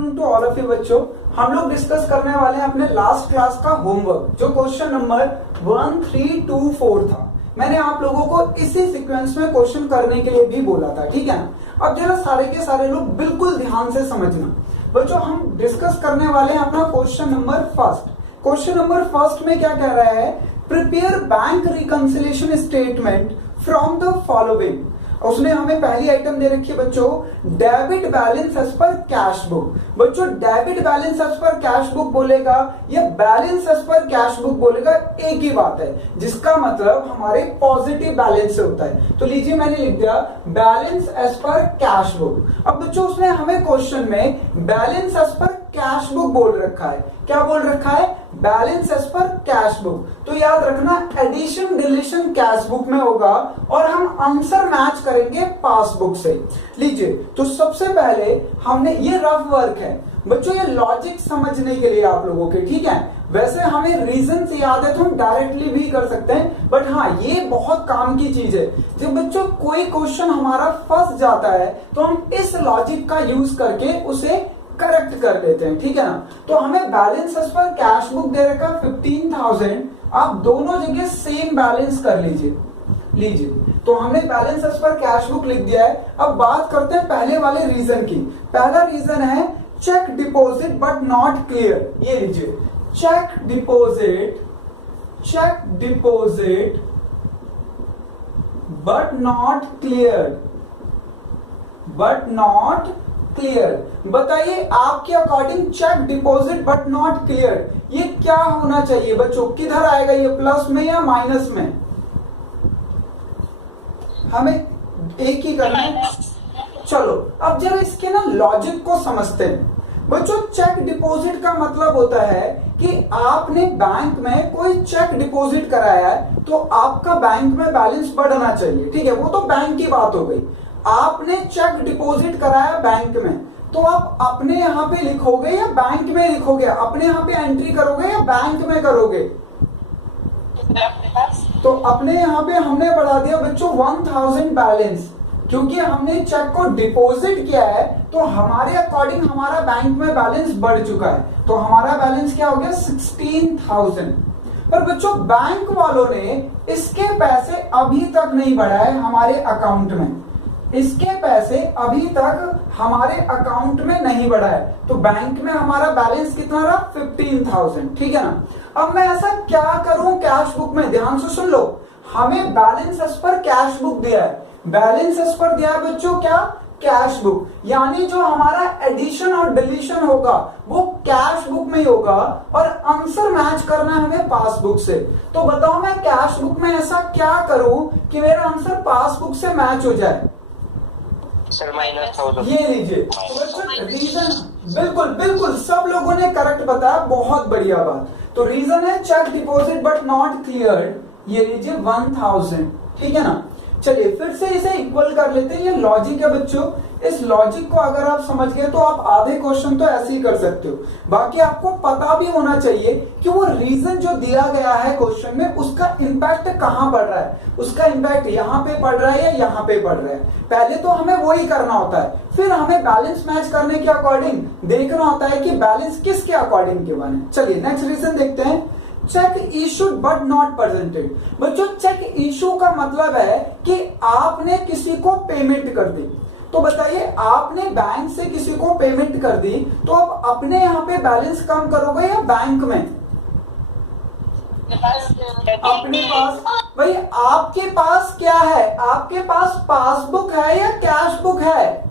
Afternoon to all of you बच्चों। हम लोग डिस्कस करने वाले हैं अपने लास्ट क्लास का होमवर्क, जो क्वेश्चन नंबर 1324 था। मैंने आप लोगों को इसी सीक्वेंस में क्वेश्चन करने के लिए भी बोला था, ठीक है ना। अब जरा सारे के सारे लोग बिल्कुल ध्यान से समझना बच्चों। हम डिस्कस करने वाले हैं अपना question number first. Question number first में क्या कह रहा है, prepare bank reconciliation statement from the following. उसने हमें पहली आइटम दे रखी है बच्चों, debit balance as per cash book. बच्चों debit balance as per cash book बोलेगा या balance as per cash book बोलेगा, एक ही बात है, जिसका मतलब हमारे पॉजिटिव बैलेंस से होता है। तो लीजिए मैंने लिख दिया balance as per cash book. अब बच्चों उसने हमें क्वेश्चन में balance as per cash book बोल रखा है। क्या बोल रखा है? Balance as per cash book. तो याद रखना एडिशन डिलीशन कैश बुक में होगा और हम आंसर मैच करेंगे पासबुक से। लीजिए तो सबसे पहले हमने, ये रफ वर्क है बच्चों, ये लॉजिक समझने के लिए आप लोगों के, ठीक है। वैसे हमें रीजन से याद है तो हम डायरेक्टली भी कर सकते हैं, बट हाँ ये बहुत काम की चीज है। जब बच्चों कोई क्वेश्चन हमारा फंस जाता है तो हम इस लॉजिक का यूज करके उसे करेक्ट कर देते हैं, ठीक है ना। तो हमें balance as per cash book दे रखा 15,000। आप दोनों जगह सेम बैलेंस कर लीजिए। तो हमने balance as per cash book लिख दिया है। अब बात करते हैं पहले वाले रीजन की। पहला रीजन है cheque deposit but not clear. ये लीजिए, cheque deposit but not clear. बताइए आपके according cheque deposit but not clear ये क्या होना चाहिए बच्चों? किधर आएगा ये, प्लस में या माइनस में? हमें एक ही करना है। चलो अब जरा इसके ना लॉजिक को समझते हैं बच्चों। चेक डिपॉजिट का मतलब होता है कि आपने बैंक में कोई चेक डिपॉजिट कराया है तो आपका बैंक में बैलेंस बढ़ना चाहिए, ठीक है। वो तो बैंक की बात हो गई। आपने चेक डिपॉजिट कराया बैंक में तो आप अपने यहां पे लिखोगे या बैंक में लिखोगे? अपने यहां पे एंट्री करोगे या बैंक में करोगे? तो अपने यहां पे हमने बढ़ा दिया बच्चों 1000 बैलेंस, क्योंकि हमने चेक को डिपॉजिट किया है तो हमारे अकॉर्डिंग हमारा बैंक में बैलेंस बढ़ चुका है। तो हमारा बैलेंस क्या हो गया? 16,000। पर बच्चों बैंक वालों ने इसके पैसे अभी तक नहीं बढ़ाए हमारे अकाउंट में। इसके पैसे अभी तक हमारे अकाउंट में नहीं बढ़ा है, तो बैंक में हमारा बैलेंस कितना रहा? 15,000, ठीक है ना। अब मैं ऐसा क्या करूं कैश बुक में? ध्यान से सुन लो। हमें balance as per cash book दिया है। बैलेंस एज पर दिया है बच्चों क्या? Cash book. यानी जो हमारा एडिशन और डिलीशन होगा वो कैश बुक में ही होगा और आंसर मैच करना है हमें पासबुक से। तो बताओ मैं कैश बुक में ऐसा क्या करूं कि मेरा आंसर पासबुक से मैच हो जाए? सर -1000। ये लीजिए। तो बच्चों रीजन बिल्कुल सब लोगों ने करेक्ट बताया, बहुत बढ़िया बात। तो रीजन है cheque deposit but not clear. ये लीजिए 1000, ठीक है ना। चलिए फिर से इसे इक्वल कर लेते हैं। ये लॉजिक है बच्चों। इस लॉजिक को अगर आप समझ गए तो आप आधे क्वेश्चन तो ऐसे ही कर सकते हो। बाकी आपको पता भी होना चाहिए कि वो रीजन जो दिया गया है क्वेश्चन में उसका इंपैक्ट कहां पड़ रहा है। उसका इंपैक्ट यहाँ पे पड़ रहा है या यहाँ पे पड़ रहा है। पहले तो हमें वो ही करना होता है, फिर हमें बैलेंस मैच करने के अकॉर्डिंग देखना होता है कि बैलेंस किसके अकॉर्डिंग के बने। चलिए नेक्स्ट रीजन देखते हैं। Check issued but not presented. बच्चों चेक इशू का मतलब है कि आपने किसी को पेमेंट कर दी। तो बताइए आपने बैंक से किसी को पेमेंट कर दी तो आप अपने यहाँ पे बैलेंस कम करोगे या बैंक में? अपने पास। भाई आपके पास क्या है? आपके पास पासबुक है या कैश बुक है?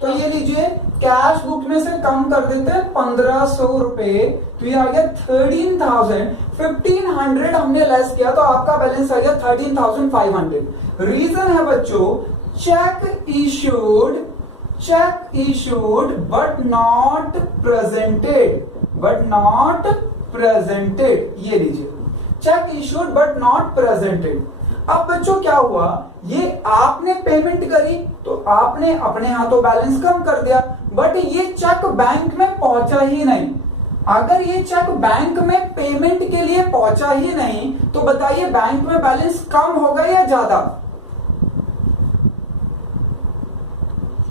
तो ये लीजिए कैश बुक में से कम कर देते हैं 1500 रुपए, तो ये आ गया 13,000। 1500 हमने लेस किया तो आपका बैलेंस आ गया 13,500। रीजन है बच्चों check issued but not presented. ये लीजिए check issued but not presented. अब बच्चों क्या हुआ, ये आपने पेमेंट करी तो आपने अपने हाथों बैलेंस कम कर दिया, बट ये चेक बैंक में पहुंचा ही नहीं। अगर ये चेक बैंक में पेमेंट के लिए पहुंचा ही नहीं तो बताइए बैंक में बैलेंस कम होगा या ज्यादा?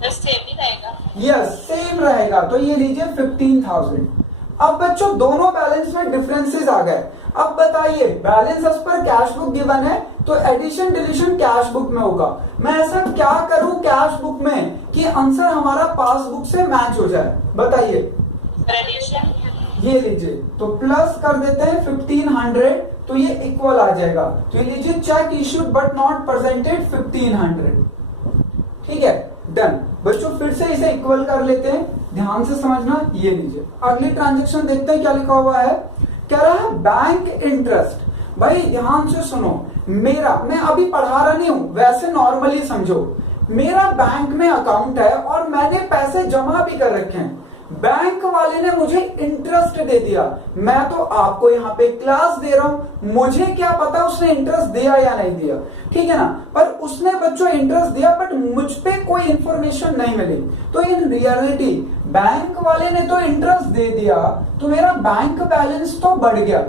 सेम ही रहेगा। यस सेम रहेगा, तो ये लीजिए 15,000। अब बच्चों दोनों बैलेंस में डिफरेंसेस आ गए। अब बताइए balance as per cash book given है तो एडिशन डिलीशन कैश बुक में होगा। मैं ऐसा क्या करूं कैश बुक में कि आंसर हमारा पासबुक से मैच हो जाए, बताइए। एडिशन, ये लीजिए तो प्लस कर देते हैं 1500, तो ये इक्वल आ जाएगा। तो ये लीजिए check issued but not presented 1500। ठीक है डन। बच्चों फिर से इसे इक्वल कर लेते हैं, ध्यान से समझना। ये लीजिए अगली ट्रांजेक्शन देखते हैं क्या लिखा हुआ है। कह रहा है बैंक इंटरेस्ट। भाई ध्यान से सुनो, मेरा, मैं अभी पढ़ा रहा नहीं हूं, वैसे नॉर्मली समझो। मेरा बैंक में अकाउंट है और मैंने पैसे जमा भी कर रखे हैं। बैंक वाले ने मुझे इंटरेस्ट दे दिया, मैं तो आपको यहाँ पे क्लास दे रहा हूं, मुझे क्या पता उसने इंटरेस्ट दिया या नहीं दिया, ठीक है ना। पर उसने बच्चों इंटरेस्ट दिया बट मुझ पे कोई इंफॉर्मेशन नहीं मिली। तो इन रियलिटी बैंक वाले ने तो इंटरेस्ट दे दिया तो मेरा बैंक बैलेंस तो बढ़ गया,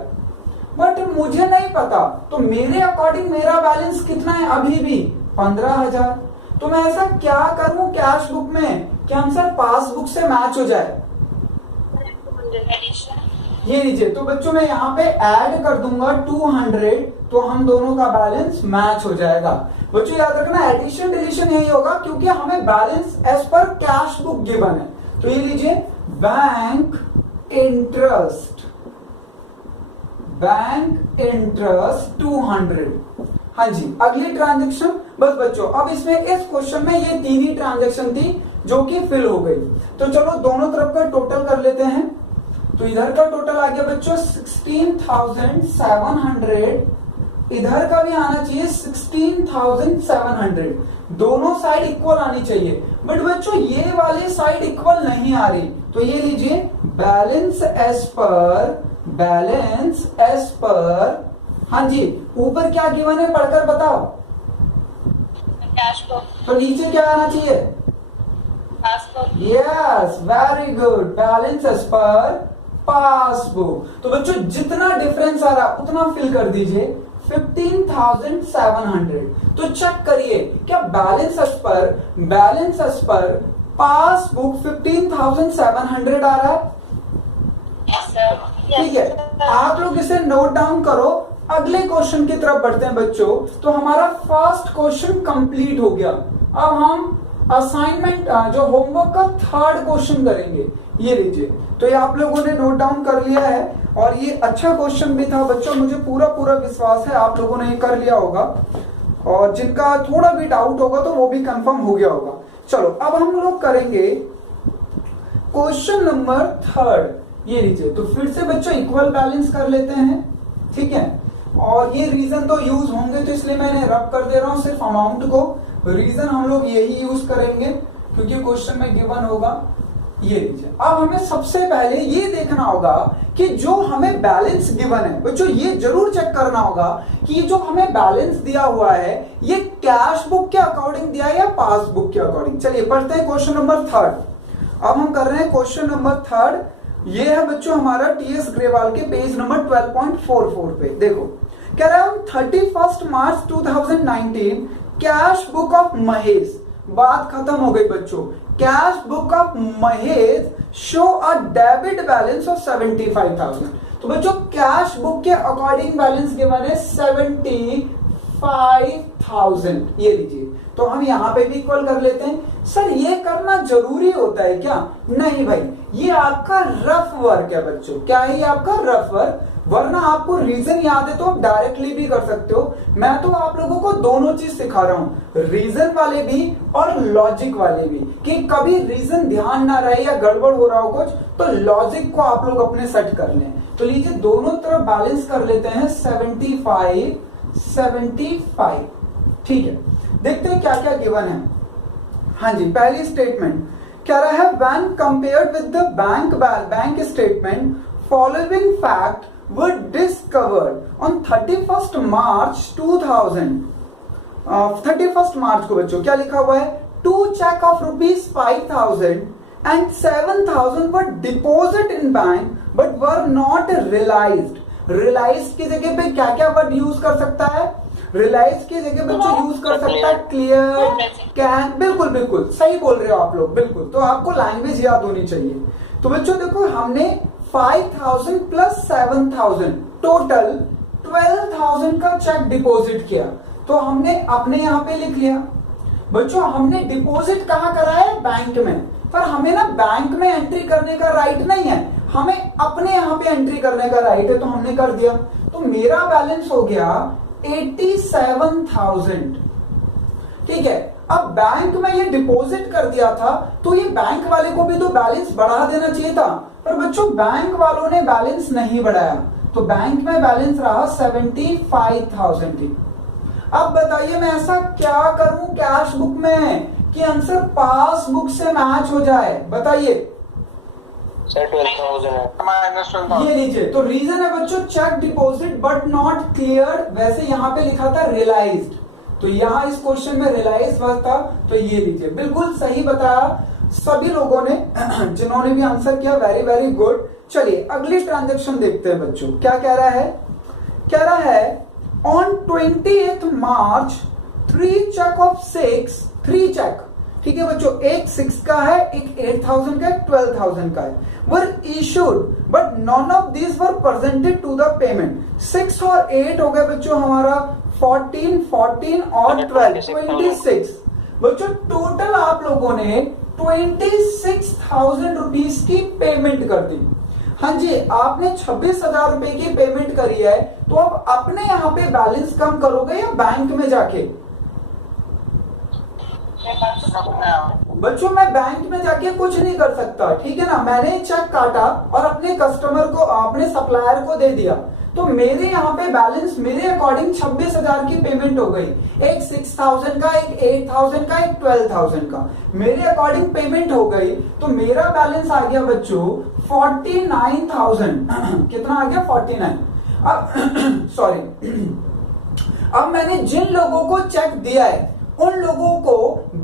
बट मुझे नहीं पता तो मेरे अकॉर्डिंग मेरा बैलेंस कितना है अभी भी 15,000। तो मैं ऐसा क्या करूं कैश बुक में कि आंसर पासबुक से मैच हो जाए। ये लीजिए तो बच्चों मैं यहाँ पे ऐड कर दूंगा 200, तो हम दोनों का बैलेंस मैच हो जाएगा। बच्चों याद रखना एडिशन डिलीशन यही होगा क्योंकि हमें balance as per cash book given है। तो ये लीजिए बैंक इंटरेस्ट 200। हाँ जी अगली ट्रांजेक्शन। बस बच्चों अब इसमें इस क्वेश्चन में ये तीन ही ट्रांजेक्शन थी जो कि फिल हो गई। तो चलो दोनों तरफ का टोटल कर लेते हैं। तो इधर का टोटल आ गया बच्चों 16,700, इधर का भी आना चाहिए 16,700। दोनों साइड इक्वल आनी चाहिए, बट बच्चों ये वाली साइड इक्वल नहीं आ रही। तो ये लीजिए बैलेंस एज पर हाँ जी ऊपर क्या गिवन है पढ़कर बताओ। कैश बुक, तो नीचे क्या आना चाहिए। Passbook. Yes very good, balance as per passbook. तो बच्चों जितना डिफरेंस आ रहा उतना फिल कर दीजिए 15,700। तो चेक करिए क्या बैलेंस एज पर पासबुक 15,700 आ रहा है। ठीक है आप लोग इसे नोट डाउन करो। अगले क्वेश्चन की तरफ बढ़ते हैं बच्चों। तो हमारा फर्स्ट क्वेश्चन कंप्लीट हो गया। अब हम असाइनमेंट जो होमवर्क का थर्ड क्वेश्चन करेंगे। ये लीजिए तो ये आप लोगों ने नोट डाउन कर लिया है और ये अच्छा क्वेश्चन भी था बच्चों, मुझे पूरा विश्वास है आप लोगों ने ये कर लिया होगा और जिनका थोड़ा भी डाउट होगा तो वो भी कंफर्म हो गया होगा। चलो अब हम लोग करेंगे क्वेश्चन नंबर थर्ड। ये लीजिए तो फिर से बच्चों इक्वल बैलेंस कर लेते हैं, ठीक है। और ये रीजन तो यूज होंगे तो इसलिए मैंने रब कर दे रहा हूं सिर्फ अमाउंट को। रीजन हम लोग यही यूज करेंगे क्योंकि क्वेश्चन में गिवन होगा। ये लीजिए अब हमें सबसे पहले ये देखना होगा कि जो हमें बैलेंस गिवन है बच्चों ये जरूर चेक करना होगा कि जो हमें बैलेंस दिया हुआ है ये कैश बुक के अकॉर्डिंग दिया है या पासबुक के अकॉर्डिंग। चलिए पढ़ते हैं क्वेश्चन नंबर थर्ड। अब हम कर रहे हैं क्वेश्चन नंबर थर्ड। ये है बच्चों हमारा टीएस ग्रेवाल के पेज नंबर 12.44 पे। देखो कह रहा है 31 मार्च 2019 कैश बुक ऑफ महेश। बात खत्म हो गई बच्चों। Cash book of Mahesh show a debit balance of 75,000। तो बच्चों कैश बुक के अकॉर्डिंग बैलेंस गिवन है 75,000। ये लीजिए तो हम यहां पे भी इक्वल कर लेते हैं। सर ये करना जरूरी होता है क्या? नहीं भाई ये आपका रफ वर्क है बच्चों। क्या है ये आपका रफ वर्क, वरना आपको रीजन याद है तो आप डायरेक्टली भी कर सकते हो। मैं तो आप लोगों को दोनों चीज सिखा रहा हूं, रीजन वाले भी और लॉजिक वाले भी, कि कभी रीजन ध्यान ना रहे या गड़बड़ हो रहा हो कुछ तो लॉजिक को आप लोग अपने सेट कर लें। तो लीजिए दोनों तरफ बैलेंस कर लेते हैं 75। ठीक है देखते हैं क्या क्या गिवन है। हाँ जी पहली स्टेटमेंट कह रहा है when compared with the bank statement following fact were discovered on 31st March 2000। 31st मार्च को बच्चों क्या लिखा हुआ है, 2 check of ₹5,000 and 7,000 were deposited in bank but were not realized। Realise की जगह पे क्या क्या वर्ड यूज कर सकता है, रियलाइज की जगह बच्चों यूज कर सकता है क्लियर, कैन। बिल्कुल बिल्कुल सही बोल रहे हो आप लोग, बिल्कुल। तो आपको लैंग्वेज याद होनी चाहिए। तो बच्चों देखो, हमने 5000 प्लस 7000 टोटल 12000 का चेक डिपॉजिट किया। तो हमने अपने यहाँ पे लिख लिया। बच्चों हमने डिपॉजिट कहाँ करा है? बैंक में। पर हमें ना बैंक में एंट्री करने का राइट नहीं है, हमें अपने यहाँ पे एंट्री करने का राइट है, तो हमने कर दिया। तो मेरा बैलेंस हो गया 87,000। ठीक है। अब बैंक में ये डिपॉजिट कर दिया था, तो ये बैंक वाले को भी तो बैलेंस बढ़ा देना चाहिए था। पर बच्चों बैंक वालों ने बैलेंस नहीं बढ़ाया, तो बैंक में बैलेंस रहा 75,000। अब बताइए मैं ऐसा क्या करूं कैश बुक में कि आंसर पासबुक से मैच हो जाए? बताइए सर 12,000 है, -12,000। ये लीजिए। तो रीजन है बच्चों cheque deposit but not clear. वैसे यहाँ पे लिखा था रियलाइज्ड, तो यहाँ इस क्वेश्चन में रियलाइज वर्ड था। तो ये लीजिए, बिल्कुल सही बताया सभी लोगों ने जिन्होंने भी आंसर किया, वेरी वेरी गुड। चलिए अगली ट्रांजेक्शन देखते हैं बच्चों, क्या कह रहा है? कह रहा है on 28th March 3 cheque of 3 cheque. ठीक है बच्चों, एक 6 का है, एक 8,000 का है, 12,000 का है, were issued but none of this were presented to the payment. 6 और 8 हो गए बच्चों हमारा 14 और 12 26। बच्चों टोटल आप लोगों ने 26,000 रुपीज की पेमेंट कर दी। हाँ जी, आपने 26,000 रुपए की पेमेंट करी है, तो अब अपने यहाँ पे बैलेंस कम करोगे या बैंक में जाके? बच्चों मैं बैंक में जाके कुछ नहीं कर सकता, ठीक है ना। मैंने चेक काटा और अपने कस्टमर को, अपने सप्लायर को दे दिया, तो मेरे यहाँ पे बैलेंस मेरे अकॉर्डिंग 26,000 की पेमेंट हो गई। एक 6,000 का, एक 8,000 का, एक 12,000 का मेरे अकॉर्डिंग पेमेंट हो गई। तो मेरा बैलेंस आ गया बच्चों 49,000। कितना आ गया? 49। अब सॉरी, अब मैंने जिन लोगों को चेक दिया है उन लोगों को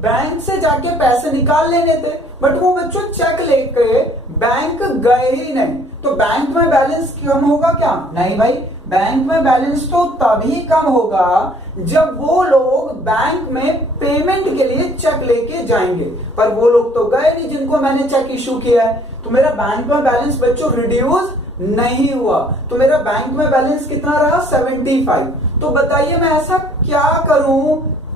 बैंक से जाके पैसे निकाल लेने थे, बट वो बच्चों चेक लेके बैंक गए ही नहीं। तो बैंक में बैलेंस कम होगा क्या? नहीं भाई, बैंक में बैलेंस तो तभी कम होगा जब वो लोग बैंक में पेमेंट के लिए चेक लेके जाएंगे। पर वो लोग तो गए नहीं जिनको मैंने चेक इशू किया है, तो मेरा बैंक में बैलेंस बच्चों रिड्यूस नहीं हुआ। तो मेरा बैंक में बैलेंस कितना रहा? 75। तो बताइए मैं ऐसा क्या करूं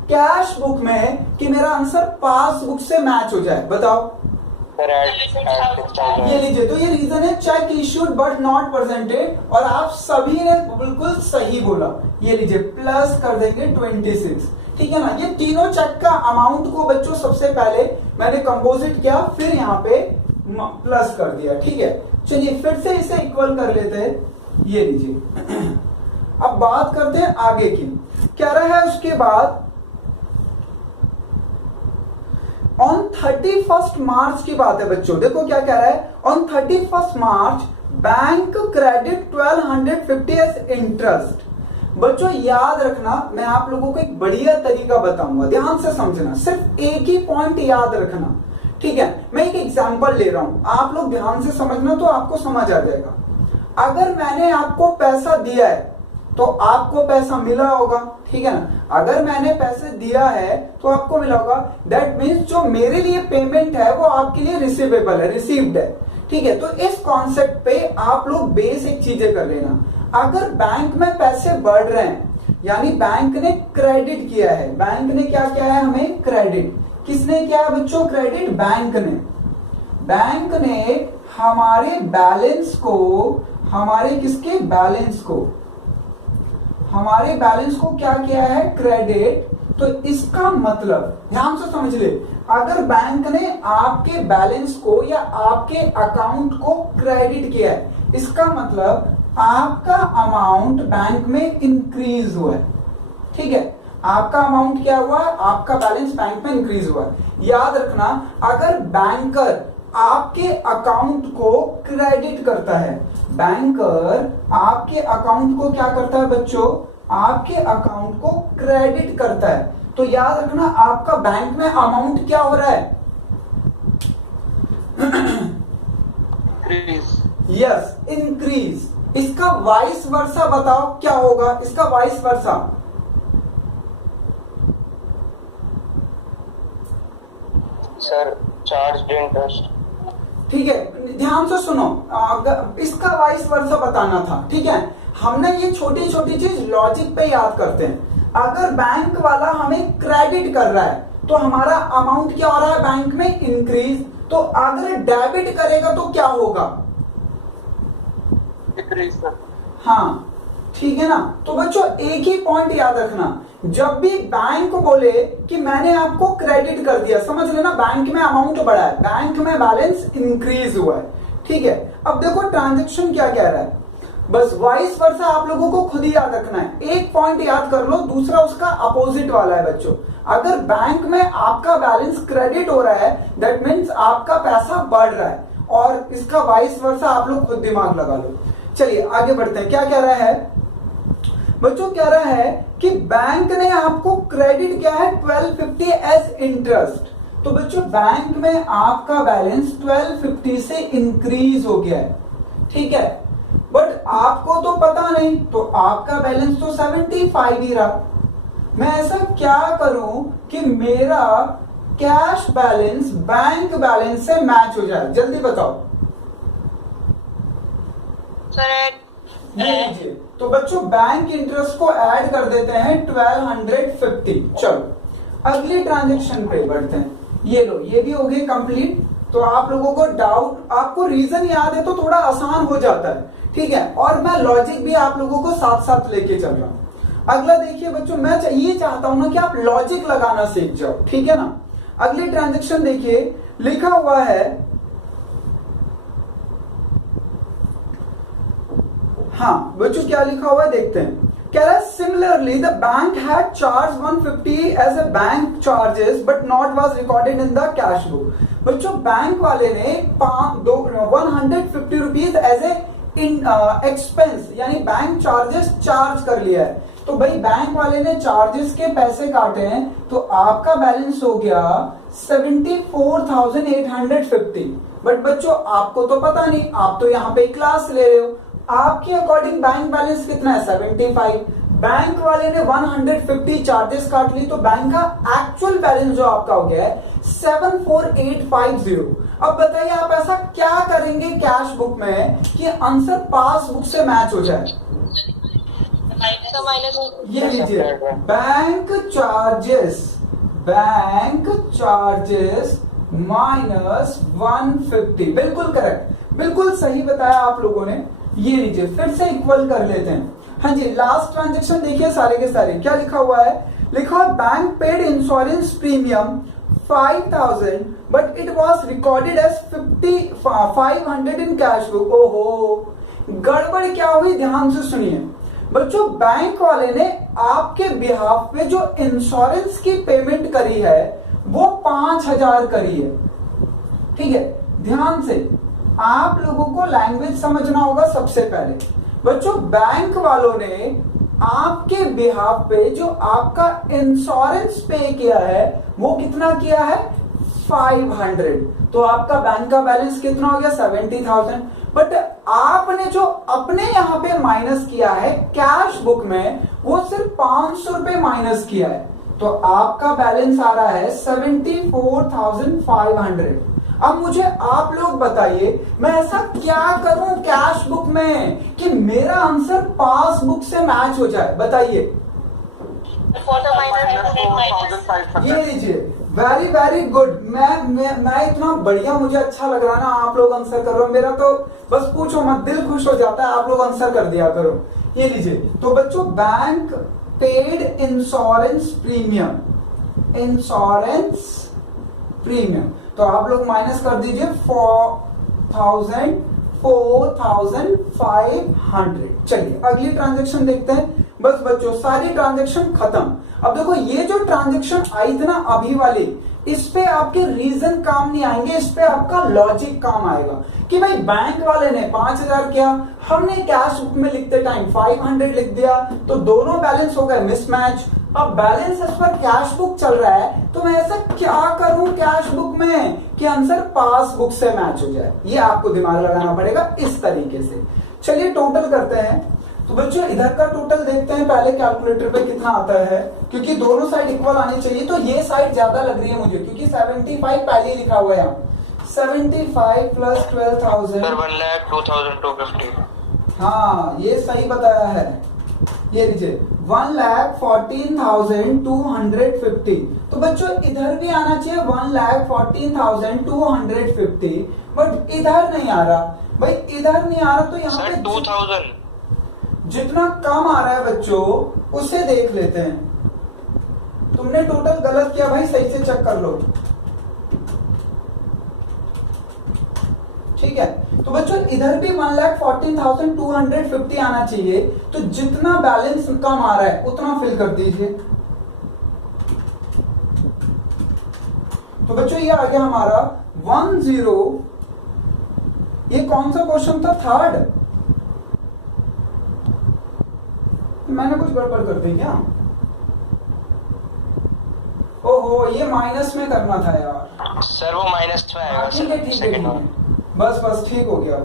कैश बुक में कि मेरा आंसर पासबुक से मैच हो जाए? बताओ। ये लीजिए, तो ये रीजन है check issued but not presented, और आप सभी ने बिल्कुल सही बोला। ये लीजिए प्लस कर देंगे 26। ठीक है ना। ये तीनों चेक का अमाउंट को बच्चों सबसे पहले मैंने कंपोजिट किया, फिर यहाँ पे प्लस कर दिया। ठीक है, चलिए फिर से इसे इक्वल कर लेते हैं। ये लीजिए। अब बात करते हैं आगे की। कह रहा है उसके बाद ऑन 31st मार्च की बात है बच्चों। देखो क्या कह रहा है, on 31st March bank credit 1250 as interest. बच्चों याद रखना, मैं आप लोगों को एक बढ़िया तरीका बताऊंगा, ध्यान से समझना, सिर्फ एक ही पॉइंट याद रखना। ठीक है, मैं एक एग्जांपल ले रहा हूं, आप लोग ध्यान से समझना तो आपको समझ आ जाएगा। अगर मैंने आपको पैसा दिया है तो आपको पैसा मिला होगा, ठीक है ना। अगर मैंने पैसे दिया है तो आपको मिला होगा, दैट मीन्स जो मेरे लिए पेमेंट है वो आपके लिए रिसीवेबल है, रिसीव्ड है। ठीक है, तो इस कॉन्सेप्ट पे आप लोग बेसिक चीजें कर लेना। अगर बैंक में पैसे बढ़ रहे हैं, यानी बैंक ने क्रेडिट किया है, बैंक ने क्या किया है? हमें क्रेडिट। किसने किया है बच्चों? क्रेडिट बैंक ने। बैंक ने हमारे बैलेंस को, हमारे किसके बैलेंस को, हमारे बैलेंस को क्या किया है? क्रेडिट। तो इसका मतलब ध्यान से समझ ले, अगर बैंक ने आपके बैलेंस को या आपके अकाउंट को क्रेडिट किया है, इसका मतलब आपका अमाउंट बैंक में इंक्रीज हुआ है। ठीक है, आपका अमाउंट क्या हुआ है? आपका बैलेंस बैंक में इंक्रीज हुआ है। याद रखना, अगर बैंकर आपके अकाउंट को क्रेडिट करता है, बैंकर आपके अकाउंट को क्या करता है बच्चों? आपके अकाउंट को क्रेडिट करता है, तो याद रखना आपका बैंक में अमाउंट क्या हो रहा है? Yes, increase. इसका वाइस वर्सा बताओ क्या होगा? इसका vice versa sir charge interest. ठीक है, ध्यान से सुनो, इसका वाइस वर्सा बताना था। ठीक है, हमने ये छोटी छोटी चीज लॉजिक पे याद करते हैं। अगर बैंक वाला हमें क्रेडिट कर रहा है तो हमारा अमाउंट क्या हो रहा है बैंक में, इंक्रीज। तो अगर डेबिट करेगा तो क्या होगा, डिक्रीज सर। हाँ ठीक है ना। तो बच्चों एक ही पॉइंट याद रखना, जब भी बैंक बोले कि मैंने आपको क्रेडिट कर दिया, समझ लेना बैंक में अमाउंट बढ़ा है, बैंक में बैलेंस इंक्रीज हुआ है। ठीक है, अब देखो ट्रांजैक्शन क्या कह रहा है, बस वाइस वर्सा आप लोगों को खुद ही याद रखना है। एक पॉइंट याद कर लो, दूसरा उसका अपोजिट वाला है बच्चों। अगर बैंक में आपका बैलेंस क्रेडिट हो रहा है दैट मीन्स आपका पैसा बढ़ रहा है, और इसका वाइस वर्सा आप लोग खुद दिमाग लगा लो। चलिए आगे बढ़ते हैं। क्या कह रहा है बच्चों, कह रहा है कि बैंक ने आपको क्रेडिट किया है 1250 एज इंटरेस्ट। तो बच्चों बैंक में आपका बैलेंस 1250 से इंक्रीज हो गया है। ठीक है, बट आपको तो पता नहीं, तो आपका बैलेंस तो 75 ही रहा। मैं ऐसा क्या करूं कि मेरा कैश बैलेंस बैंक बैलेंस से मैच हो जाए, जल्दी बताओ। सर ये लीजिए, तो बच्चों बैंक इंटरेस्ट को ऐड कर देते हैं 1250। चलो अगली ट्रांजेक्शन पे बढ़ते हैं। ये लो, ये भी हो गई कंप्लीट। तो आप लोगों को डाउट, आपको रीजन याद है तो थोड़ा आसान हो जाता है। ठीक है, और मैं लॉजिक भी आप लोगों को साथ साथ लेके चल रहा हूं। अगला देखिए बच्चों, मैं ये चाहता हूं ना कि आप लॉजिक लगाना सीख जाओ। ठीक है ना। अगली ट्रांजेक्शन देखिए, लिखा हुआ है, हाँ बच्चों क्या लिखा हुआ है देखते हैं। कह रहा है similarly the bank had charge 150 as a bank charges but not was recorded in the cash book. बच्चों बैंक वाले ने 150 रुपीज एज ए एक्सपेंस यानी बैंक चार्जेस चार्ज कर लिया है। तो भाई बैंक वाले ने चार्जेस के पैसे काटे हैं, तो आपका बैलेंस हो गया 74,850। बट बच्चों आपको तो पता नहीं, आप तो यहाँ पे क्लास ले रहे हो, आपके अकॉर्डिंग बैंक बैलेंस कितना है 75। बैंक वाले ने 150 चार्जेस काट ली, तो बैंक का एक्चुअल बैलेंस जो आपका हो गया है 74850। अब बताइए आप ऐसा क्या करेंगे कैश बुक में कि आंसर पासबुक से मैच हो जाए। ये लीजिए, बैंक चार्जेस माइनस 150। बिल्कुल करेक्ट, बिल्कुल सही बताया आप लोगों ने। ये लीजिए फिर से इक्वल कर लेते हैं। हाँ जी, लास्ट ट्रांजेक्शन देखिए सारे के सारे। क्या लिखा हुआ है, लिखा bank paid insurance premium 5000 but it was recorded as 500 in cash book. ओहो, गड़बड़ क्या हुई, ध्यान से सुनिए बच्चों। बैंक वाले ने आपके बिहाफ पे जो इंश्योरेंस की पेमेंट करी है वो 5000 करी है। ठीक है, ध्यान से आप लोगों को लैंग्वेज समझना होगा। सबसे पहले बच्चों बैंक वालों ने आपके बिहाफ पे जो आपका इंश्योरेंस पे किया है वो कितना किया है 500। तो आपका बैंक का बैलेंस कितना हो गया 70,000। बट आपने जो अपने यहाँ पे माइनस किया है कैश बुक में वो सिर्फ 500 रुपए माइनस किया है, तो आपका बैलेंस आ रहा है 74,500। अब मुझे आप लोग बताइए मैं ऐसा क्या करूं कैश बुक में कि मेरा आंसर पासबुक से मैच हो जाए, बताइए। ये लीजिए, वेरी वेरी गुड। मैं इतना बढ़िया, मुझे अच्छा लग रहा है ना आप लोग आंसर कर रहे हो। मेरा तो बस पूछो मत, दिल खुश हो जाता है, आप लोग आंसर कर दिया करो। ये लीजिए, तो बच्चों बैंक पेड इंश्योरेंस प्रीमियम, तो आप लोग माइनस कर दीजिए 4,500। चलिए अगली ट्रांजैक्शन देखते हैं। बस बच्चों सारी ट्रांजैक्शन खत्म। अब देखो ये जो ट्रांजैक्शन आई थी ना अभी वाली, इस पे आपके रीजन काम नहीं आएंगे, इस पे आपका लॉजिक काम आएगा कि भाई बैंक वाले ने 5000 किया, हमने कैश बुक में लिखते टाइम 500 लिख दिया, तो दोनों बैलेंस हो गए मिसमैच। अब बैलेंस इस पर कैश बुक चल रहा है, तो मैं ऐसा क्या करूं कैश बुक में कि आंसर पासबुक से मैच हो जाए। ये आपको दिमाग लगाना पड़ेगा इस तरीके से। चलिए टोटल करते हैं। तो बच्चों इधर का टोटल देखते हैं पहले कैलकुलेटर पे कितना आता है, क्योंकि दोनों साइड इक्वल आनी चाहिए। तो ये साइड ज्यादा लग रही है मुझे, क्योंकि 75 पहले ही लिखा हुआ है यहाँ। 75 प्लस 12,000, 1,02,250। हाँ ये सही बताया है। ये लीजिए 1,14,250। तो बच्चों इधर भी आना चाहिए 1,14,250, बट इधर नहीं आ रहा भाई, इधर नहीं आ रहा। तो यहाँ पे 2,000 जितना कम आ रहा है बच्चों उसे देख लेते हैं। तुमने टोटल गलत किया भाई, सही से चेक कर लो, ठीक है। तो बच्चों इधर भी 1,14,250 आना चाहिए। तो जितना बैलेंस कम आ रहा है उतना फिल कर दीजिए। तो बच्चों ये आ गया हमारा 10। ये कौन सा क्वेश्चन था? थर्ड। मैंने कुछ गड़बड़ कर दी क्या? ओहो, ये माइनस में करना था यार सर, वो माइनस में आएगा। ठीक है ठीक है सेकंड ठीक है, बस ठीक हो गया।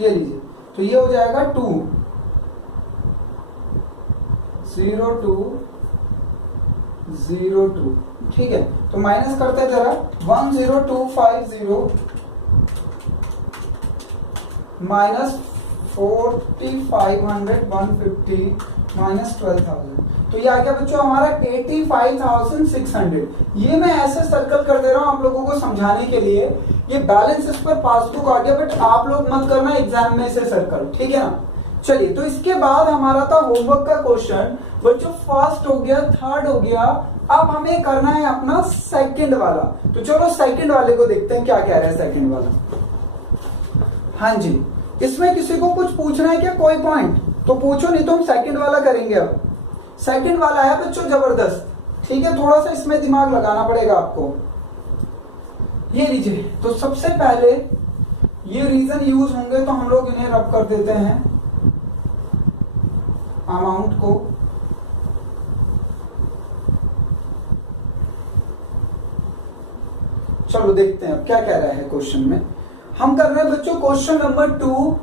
ये लीजिए, तो ये हो जाएगा 2,0,2,0,2, ठीक है। तो माइनस करते हैं जरा, 1,0,2,50 माइनस 4,500, 150 माइनस 12,000। तो ये आ गया बच्चों हमारा 85,600। ये मैं ऐसे सर्कल कर दे रहा हूं आप लोगों को समझाने के लिए। ये बैलेंस इस पर पासबुक आ गया, बट आप लोग मत करना एग्जाम में से सर्कल, ठीक है ना। चलिए, तो इसके बाद हमारा था होमवर्क का क्वेश्चन। बच्चों फर्स्ट हो गया, थर्ड हो गया, अब हमें करना है अपना सेकंड वाला। तो चलो सेकंड वाले को देखते हैं क्या कह रहा है सेकंड वाला। हाँ जी, इसमें किसी को कुछ पूछना है क्या? कोई पॉइंट तो पूछो, नहीं तो हम सेकंड वाला करेंगे। अब सेकंड वाला है बच्चों जबरदस्त, ठीक है। थोड़ा सा इसमें दिमाग लगाना पड़ेगा आपको। ये लीजिए, तो सबसे पहले ये रीजन यूज होंगे तो हम लोग इन्हें रब कर देते हैं अमाउंट को। चलो देखते हैं अब क्या कह रहा है क्वेश्चन में। हम कर रहे हैं बच्चों क्वेश्चन नंबर 2,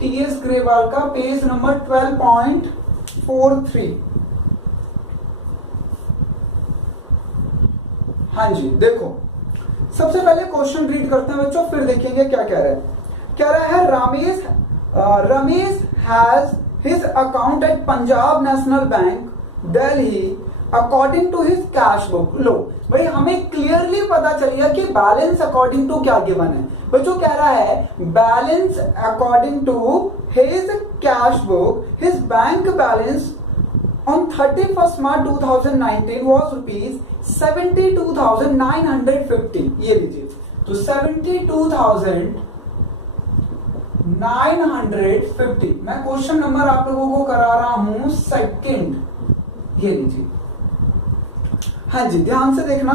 टीएस ग्रेवाल का, पेज नंबर 12.43। हाँ जी, देखो सबसे पहले क्वेश्चन रीड करते हैं बच्चों, फिर देखेंगे क्या कह रहा है। कह रहा है Ramesh has his account at Punjab National Bank Delhi according to his cash book. लो भाई, हमें क्लियरली पता चल गया कि बैलेंस अकॉर्डिंग टू क्या गिवन है। बच्चों कह रहा है balance according to his cash book, his bank balance on 31st March 2019 was rupees 72,950। ये लीजिए, तो 72,950। मैं क्वेश्चन नंबर आप लोगों को करा रहा हूं सेकंड। ये लीजिए, हाँ जी ध्यान से देखना।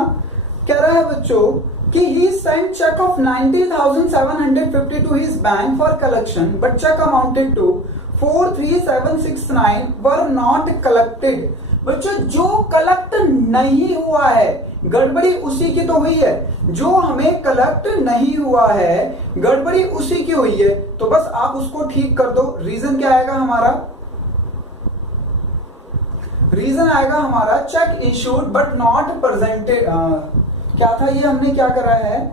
कह रहा है बच्चों कि he sent check of 90,750 to his bank for collection, but check amounted to 4,3,769 were not collected। बच्चों जो कलेक्ट नहीं हुआ है, गड़बड़ी उसी की तो हुई है। जो हमें कलेक्ट नहीं हुआ है, गड़बड़ी उसी की हुई है। तो बस आप उसको ठीक कर दो। रीजन क्या आएगा हमारा? रीजन आएगा हमारा cheque issued but not presented. क्या था ये, हमने क्या करा है?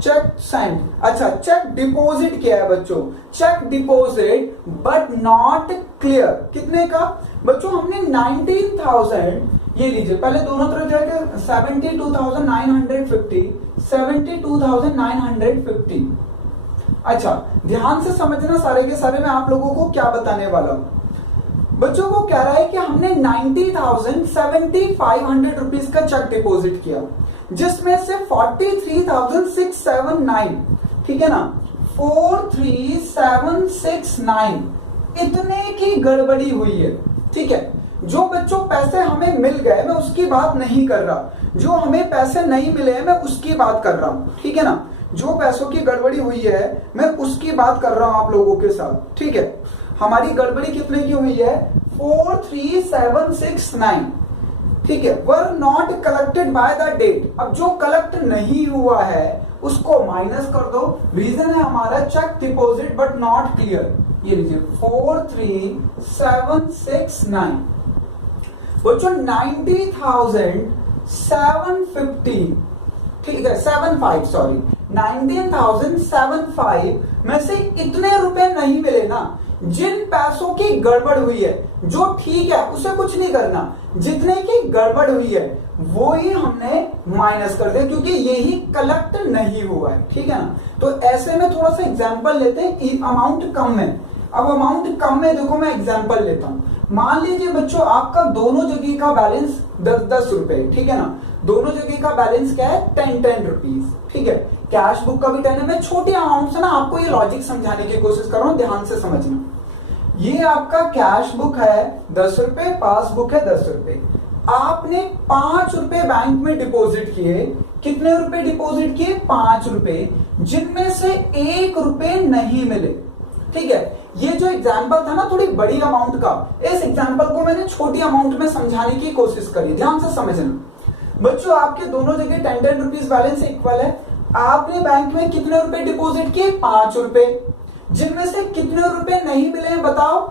Cheque send. अच्छा, चेक डिपॉजिट किया है बच्चों, cheque deposit but not clear. कितने का बच्चों? हमने 19,000, ये लीजिए पहले दोनों तरफ जाकर 72,950, 72,950। अच्छा ध्यान से समझना सारे के सारे, मैं आप लोगों को क्या बताने वाला हूं। बच्चों को कह रहा है कि हमने 90,7,500 रुपीज का चेक डिपॉजिट किया, जिसमें से 43,679, ठीक है ना, 43,769 इतने की गड़बड़ी हुई है, ठीक है। जो बच्चों पैसे हमें मिल गए मैं उसकी बात नहीं कर रहा, जो हमें पैसे नहीं मिले मैं उसकी बात कर रहा हूं, ठीक है ना। जो पैसों की गड़बड़ी हुई है मैं उसकी बात कर रहा हूं आप लोगों के साथ, ठीक है। हमारी गड़बड़ी कितने की हुई है? 43,769, ठीक है। Were not collected by the date. अब जो कलेक्ट नहीं हुआ है उसको माइनस कर दो। रीजन है हमारा cheque deposit but not clear. ये लीजिए 43769 बच्चों 90,750, ठीक है 75 सॉरी 19,075 में से इतने रुपए नहीं मिले ना, जिन पैसों की गड़बड़ हुई है, जो ठीक है उसे कुछ नहीं करना, जितने की गड़बड़ हुई है वो ही हमने माइनस कर दिया, क्योंकि यही कलेक्ट नहीं हुआ है, ठीक है ना। तो ऐसे में थोड़ा सा एग्जांपल लेते हैं, अमाउंट कम है। अब अमाउंट कम है, देखो मैं एग्जांपल लेता हूं। मान लीजिए बच्चों आपका दोनों जगह का बैलेंस 10-10 रुपए, ठीक है ना। दोनों जगह का बैलेंस क्या है 10-10 रुपीज, ठीक है। कैश बुक का भी 10 है। मैं छोटे अमाउंट से ना आपको ये लॉजिक समझाने की कोशिश कर रहा हूं, ध्यान से समझना। ये आपका कैश बुक है 10 रुपए, पासबुक है 10 रुपए। आपने 5 रुपए बैंक में डिपॉजिट किए। कितने रुपए डिपॉजिट किए? 5 रुपए, जिनमें से 1 रुपए नहीं मिले, ठीक है। ये जो एग्जाम्पल था ना थोड़ी बड़ी अमाउंट का, इस एग्जाम्पल को मैंने छोटी अमाउंट में समझाने की कोशिश करी, ध्यान से समझना। बच्चों आपके दोनों जगह 10-10 रुपीज बैलेंस इक्वल है। आपने बैंक में कितने रुपए डिपॉजिट किए? 5 रुपए, जिनमें से कितने रुपए नहीं मिले हैं बताओ?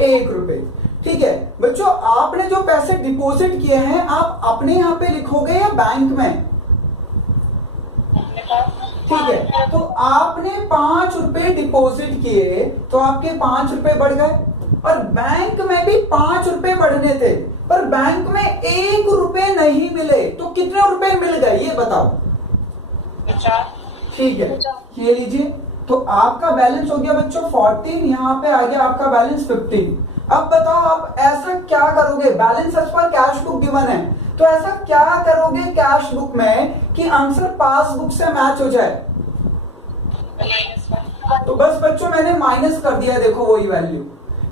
1 रुपए, ठीक है। बच्चों आपने जो पैसे डिपॉजिट किए हैं आप अपने यहां पे लिखोगे या बैंक में? ठीक है, तो आपने 5 रुपए डिपॉजिट किए तो आपके 5 रुपए बढ़ गए, और बैंक में भी 5 रुपए बढ़ने थे, पर बैंक में 1 रुपए नहीं मिले, तो कितने रुपए मिल गए ये बताओ? 4। ठीक है, ये लीजिए। तो आपका बैलेंस हो गया बच्चों 14, यहाँ पे आ गया आपका बैलेंस 15। अब बताओ आप ऐसा क्या करोगे? Balance as per cash book given है, तो ऐसा क्या करोगे कैश बुक में कि आंसर पासबुक से मैच हो जाए? तो बस बच्चों मैंने माइनस कर दिया, देखो वही वैल्यू,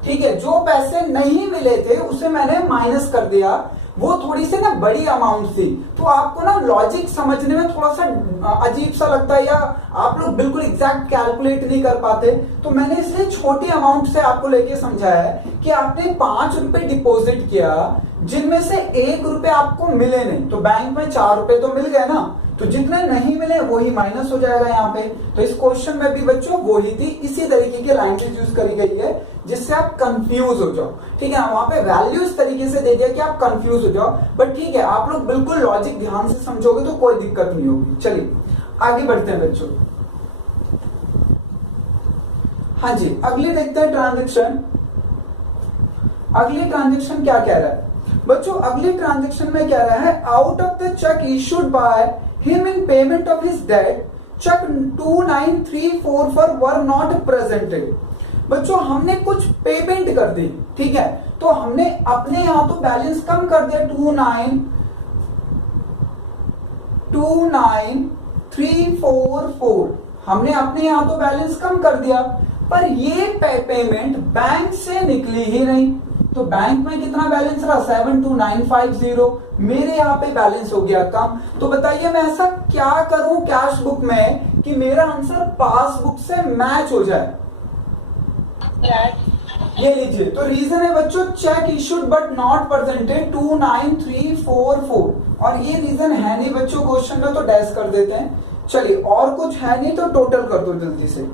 ठीक है। जो पैसे नहीं मिले थे उसे मैंने माइनस कर दिया, वो थोड़ी सी ना बड़ी अमाउंट थी, तो आपको ना लॉजिक समझने में थोड़ा सा अजीब सा लगता है, या आप लोग बिल्कुल एग्जैक्ट कैलकुलेट नहीं कर पाते। तो मैंने इसलिए छोटी अमाउंट से आपको लेके समझाया है कि आपने 5 रुपए डिपॉजिट किया, जिनमें से 1 रुपए आपको मिले नहीं, तो बैंक में 4 रुपए तो मिल गए ना, तो जितने नहीं मिले वही माइनस हो जाएगा यहाँ पे। तो इस क्वेश्चन में भी बच्चों वही थी, इसी तरीके की लैंग्वेज यूज करी गई है जिससे आप कंफ्यूज हो जाओ, ठीक है। वहां पे वैल्यू इस तरीके से दे दिया कि आप कंफ्यूज हो जाओ, बट ठीक है आप लोग बिल्कुल लॉजिक ध्यान से समझोगे तो कोई दिक्कत नहीं होगी। चलिए आगे बढ़ते हैं बच्चों। हाँ जी, अगली देखते हैं ट्रांजेक्शन। अगली ट्रांजेक्शन क्या कह रहा है बच्चों? अगली ट्रांजेक्शन में कह रहा है out of the cheque issued by him in payment of his debt, cheque 2934 were not presented. बच्चों हमने कुछ पेमेंट कर दी, ठीक है, तो हमने अपने यहां तो बैलेंस कम कर दिया 29,344, हमने अपने यहां तो बैलेंस कम कर दिया, पर ये पेमेंट बैंक से निकली ही नहीं। तो बैंक में कितना बैलेंस रहा? 72950, मेरे यहाँ पे बैलेंस हो गया कम। तो बताइए मैं ऐसा क्या करूं कैश बुक में कि मेरा आंसर पासबुक से मैच हो जाए? ये लीजिए, तो रीजन है बच्चों check issued but not presented 29344, और ये रीजन है नहीं बच्चों क्वेश्चन में, तो डैश कर देते हैं। चलिए और कुछ है नहीं तो टोटल कर दो जल्दी से।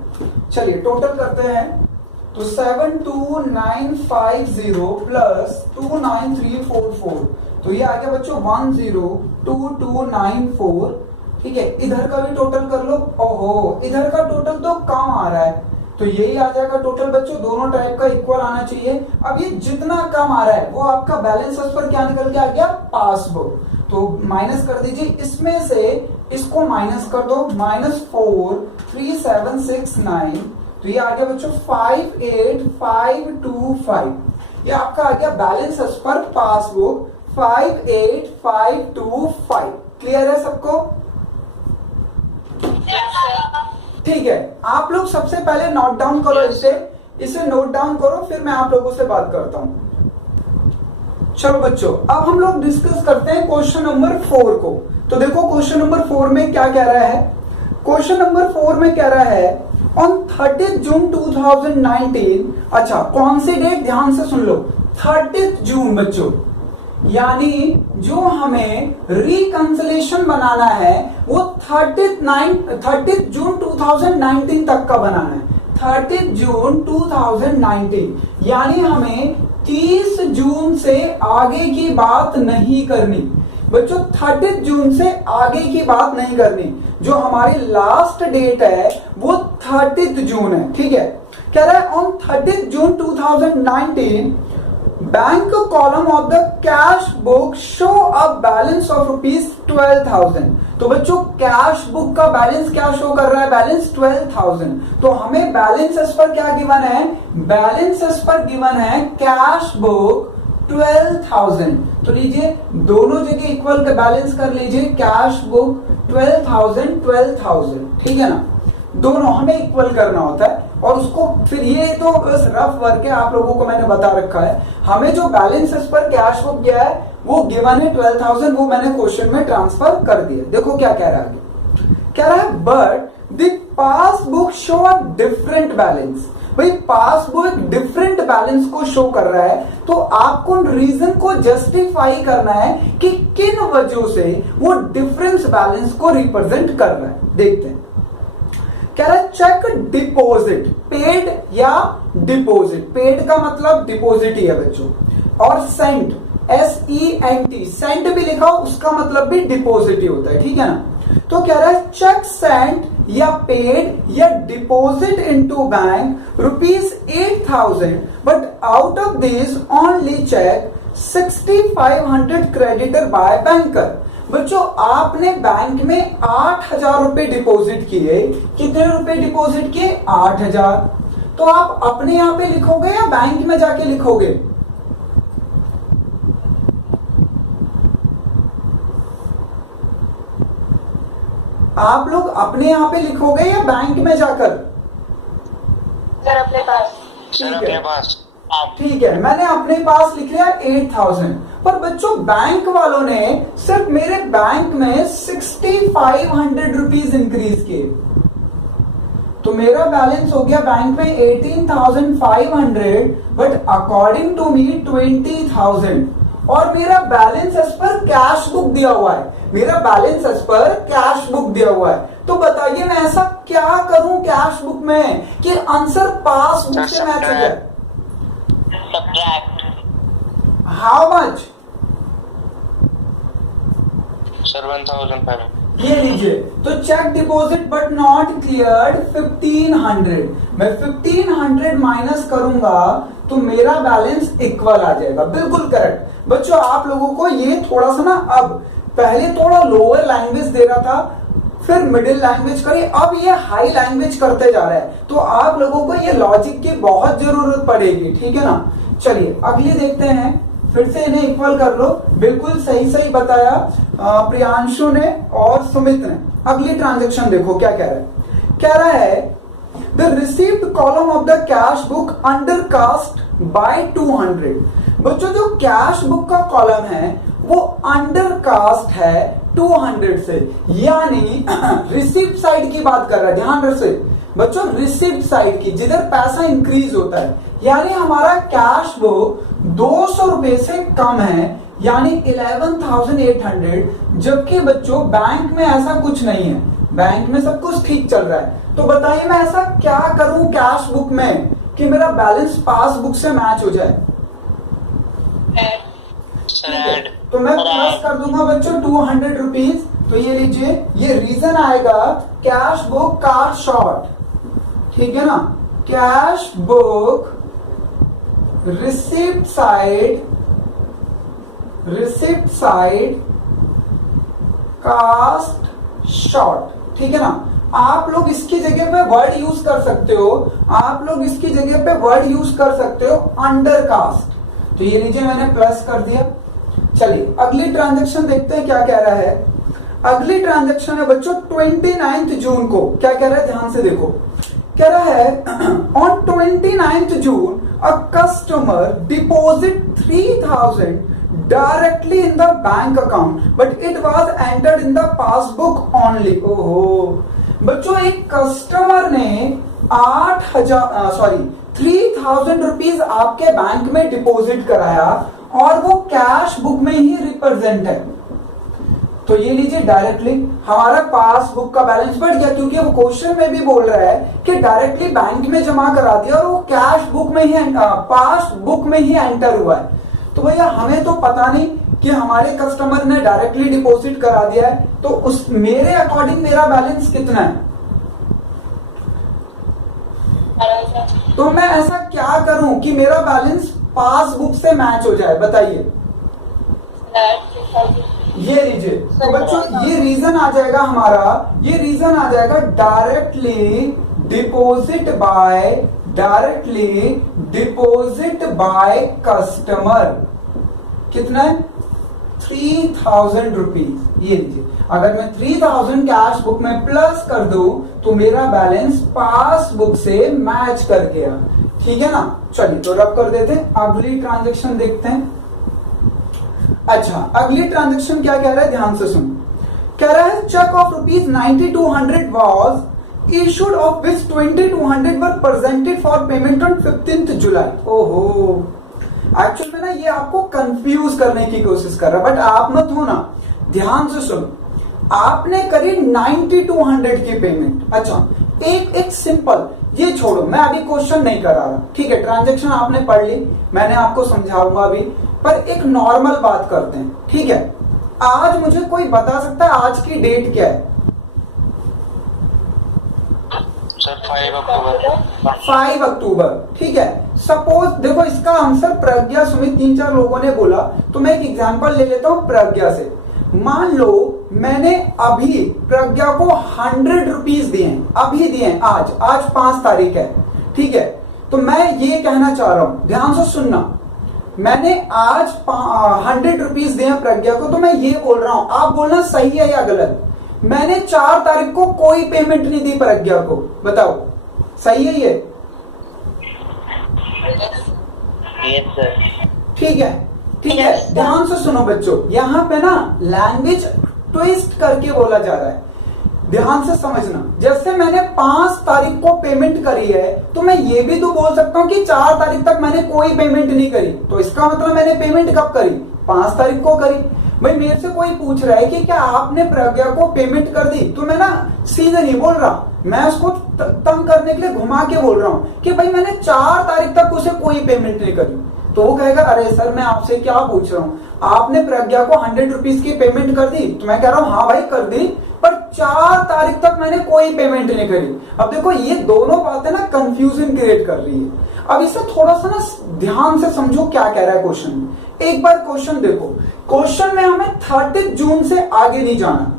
चलिए टोटल करते हैं, तो 72950 प्लस 29344, तो ये आ गया बच्चों 102294, ठीक है। इधर का भी टोटल कर लो। ओहो, इधर का टोटल तो कम आ रहा है, तो यही आ जाएगा टोटल बच्चों, दोनों टाइप का इक्वल आना चाहिए। अब ये जितना कम आ रहा है वो आपका बैलेंस पर क्या निकल के आ गया? पासबुक। तो माइनस कर दीजिए, इसमें से इसको माइनस कर दो, -43769, तो ये आ गया बच्चों 58525, ये आपका आ गया balance as per passbook 58525। Clear है सबको? ठीक है, आप लोग सबसे पहले नोट डाउन करो, इसे नोट डाउन करो, फिर मैं आप लोगों से बात करता हूं। चलो बच्चों अब हम लोग डिस्कस करते हैं क्वेश्चन नंबर 4 को। तो देखो क्वेश्चन नंबर 4 में क्या कह रहा है? क्वेश्चन नंबर 4 में कह रहा है ऑन 30 जून 2019, अच्छा कौन सी डेट ध्यान से सुन लो, 30 जून बच्चों, यानी जो हमें रिकंसिलेशन बनाना है वो 30 जून 2019 तक का बनाना है। 30 जून 2019 यानी हमें 30 जून से आगे की बात नहीं करनी बच्चों। 30 जून से आगे की बात नहीं करनी। जो हमारी लास्ट डेट है वो 30 जून है। ठीक है, कह रहा है on 30 June 2019 bank column of the cash book show a balance of ₹12,000। तो बच्चों कैश बुक का बैलेंस क्या शो कर रहा है? बैलेंस 12,000। तो हमें बैलेंसेस पर क्या गिवन है? बैलेंसेस पर गिवन है कैश बुक 12,000। तो लीजिए दोनों जगह इक्वल का बैलेंस कर लीजिए, कैश बुक 12,000। ठीक है ना, दोनों हमें इक्वल करना होता है। और उसको फिर ये तो बस रफ वर्क है, आप लोगों को मैंने बता रखा है। हमें जो बैलेंसेस पर कैश बुक गया है वो गिवन है 12,000, वो मैंने क्वेश्चन में ट्रांसफर कर दिया। देखो क्या कह रहा है आगे, कह रहा है but the passbook show a different balance. भाई पासबुक एक डिफरेंट बैलेंस को शो कर रहा है, तो आपको रीजन को जस्टिफाई करना है कि किन वजहों से वो डिफरेंस बैलेंस को रिप्रेजेंट कर रहा है। देखते हैं, कह रहा है चेक डिपॉजिट पेड या डिपॉजिट। पेड का मतलब डिपॉजिट ही है बच्चों, और सेंट SENT सेंट भी लिखा हो उसका मतलब भी डिपॉजिट ही होता है। ठीक है ना, तो कह रहा है चेक सेंट या पेड या deposit into bank ₹8,000 but out of this only cheque 6,500 creditor by banker. बच्चों आपने बैंक में 8,000 रुपए डिपॉजिट किए। कितने रुपए डिपॉजिट किए? 8,000। तो आप अपने यहां पे लिखोगे या बैंक में जाके लिखोगे? आप लोग अपने यहां पे लिखोगे या बैंक में जाकर? सर अपने पास। सर अपने पास। ठीक है, मैंने अपने पास लिख लिया 8,000। पर बच्चों बैंक वालों ने सिर्फ मेरे बैंक में 6,500 रुपीज इंक्रीज किए, तो मेरा बैलेंस हो गया बैंक में 18,500 बट अकॉर्डिंग टू मी 20,000। और मेरा balance as per cash book दिया हुआ है, मेरा balance as per cash book दिया हुआ है। तो बताइए मैं ऐसा क्या करूं कैश बुक में कि आंसर पास बुक से मैच हो जाए? Subtract. How much? सर 1,500। ये लीजिए, तो cheque deposit but not cleared 1,500। मैं 1,500 माइनस करूंगा तो मेरा बैलेंस इक्वल आ जाएगा। बिल्कुल करेक्ट बच्चों। आप लोगों को ये थोड़ा सा ना, अब पहले थोड़ा लोअर लैंग्वेज दे रहा था, फिर मिडिल लैंग्वेज करी, अब ये हाई लैंग्वेज करते जा रहा है। तो आप लोगों को ये लॉजिक की बहुत जरूरत पड़ेगी। ठीक है ना, चलिए अगली देखते हैं। फिर से इन्हें इक्वल कर लो। बिल्कुल सही सही बताया प्रियांशु ने और सुमित ने। अगली ट्रांजैक्शन देखो क्या कह रहा है। कह रहा है the received column of the cash book undercast by 200। बच्चों जो कैश बुक का कॉलम है वो अंडर कास्ट है 200 से, यानी रिसिप्ट साइड की बात कर रहा है। ध्यान रखे बच्चों, रिसिप्ट साइड की, जिधर पैसा इंक्रीज होता है। यानी हमारा कैश बुक 200 रुपए से कम है, यानी 11,800। जबकि बच्चों बैंक में ऐसा कुछ नहीं है, बैंक में सब कुछ ठीक चल रहा है। तो बताइए मैं ऐसा क्या करूं कैश बुक में कि मेरा बैलेंस पासबुक से मैच हो जाए? तो मैं प्लस कर दूंगा बच्चों 200 रुपीज। तो ये लीजिए, ये रीजन आएगा कैश बुक कार्ड शॉर्ट। ठीक है ना, cash book receipt side cast short. ठीक है ना, आप लोग इसकी जगह पे वर्ड यूज कर सकते हो, आप लोग इसकी जगह पे वर्ड यूज कर सकते हो अंडर कास्ट। तो ये लीजिए मैंने प्लस कर दिया। चलिए अगली ट्रांजैक्शन देखते हैं क्या कह रहा है। अगली ट्रांजैक्शन है बच्चों 29 जून को। क्या कह रहा है ध्यान से देखो। कह रहा है on 29 June a customer deposit 3,000 directly in the bank account but it was entered in the passbook only। ओहो बच्चों, एक कस्टमर ने 3,000 रुपीज आपके बैंक में डिपॉजिट कराया और वो कैश बुक में ही रिप्रेजेंट है। तो ये लीजिए डायरेक्टली हमारा पासबुक का बैलेंस बढ़ गया, क्योंकि वो क्वेश्चन में भी बोल रहा है कि डायरेक्टली बैंक में जमा करा दिया और वो कैश बुक में ही पासबुक में ही एंटर हुआ है। तो भैया हमें तो पता नहीं कि हमारे कस्टमर ने डायरेक्टली डिपॉजिट करा दिया है, तो उस मेरे अकॉर्डिंग मेरा बैलेंस कितना है। तो मैं ऐसा क्या करूं कि मेरा बैलेंस पासबुक से मैच हो जाए, बताइए। ये लीजिए, तो बच्चों ये रीजन आ जाएगा हमारा, ये रीजन आ जाएगा डायरेक्टली डिपॉजिट बाय कस्टमर। कितना है? 3000 रुपीज। ये लीजिए, अगर मैं 3000 कैश बुक में प्लस कर दूं तो मेरा बैलेंस पासबुक से मैच कर गया। ठीक है ना। चलिए तो रब कर देते हैं, अगली ट्रांजेक्शन देखते हैं। अच्छा, अगली ट्रांजेक्शन क्या कह रहा है, ध्यान से सुनो। कह रहा है cheque of rupees 9200 was issued of which 2200 were presented for payment on 15th July. ओहो, एक्चुअल में ना ये आपको कंफ्यूज करने की कोशिश कर रहा है, बट आप मत हो ना, ध्यान से सुनो। आपने करी 9200 की पेमेंट। अच्छा, एक सिंपल, ये छोड़ो, मैं अभी क्वेश्चन नहीं करा रहा, ठीक है। ट्रांजेक्शन आपने पढ़ ली, मैंने आपको समझाऊंगा अभी, पर एक नॉर्मल बात करते हैं, ठीक है। आज मुझे कोई बता सकता है आज की डेट क्या है? सर 5 अक्टूबर। 5 अक्टूबर, ठीक है। सपोज देखो इसका आंसर प्रज्ञा सुमित 3-4 लोगों ने बोला, तो मैं एक एग्जांपल ले लेता हूं प्रज्ञा से। मान लो मैंने अभी प्रज्ञा को 100 रुपीज दिए हैं, अभी दिए हैं, आज 5 तारीख है, ठीक है। तो मैं ये कहना चाह रहा हूं, ध्यान से सुनना, मैंने आज 100 रुपीज दिए हैं प्रज्ञा को, तो मैं ये बोल रहा हूं, आप बोलना सही है या गलत। मैंने 4 तारीख को कोई पेमेंट नहीं दी प्रज्ञा को, बताओ सही है ये? Yes sir. ठीक है, ठीक है। ध्यान से सुनो बच्चों, यहाँ पे ना लैंग्वेज ट्विस्ट करके बोला जा रहा है, ध्यान से समझना। जैसे मैंने 5 तारीख को पेमेंट करी है, तो मैं ये भी तो बोल सकता हूँ कि 4 तारीख तक मैंने कोई पेमेंट नहीं करी, तो इसका मतलब मैंने पेमेंट कब करी? 5 तारीख को करी। भाई मेरे से कोई पूछ रहा है कि क्या आपने प्रज्ञा को पेमेंट कर दी, तो मैं ना सीधे नहीं बोल रहा, मैं उसको तंग करने के लिए घुमा के बोल रहा हूँ कि भाई मैंने 4 तारीख तक उसे कोई पेमेंट नहीं करी। तो वो कहेगा अरे सर मैं आपसे क्या पूछ रहा हूँ, आपने प्रज्ञा को 100 रुपीज की पेमेंट कर दी? तो मैं कह रहा हूँ हाँ भाई कर दी, पर 4 तारीख तक मैंने कोई पेमेंट नहीं करी। अब देखो ये दोनों बातें ना कंफ्यूजन क्रिएट कर रही है। अब इसे थोड़ा सा ना ध्यान से समझो क्या कह रहा है क्वेश्चन में। एक बार क्वेश्चन देखो, क्वेश्चन में हमें 30 जून से आगे नहीं जाना,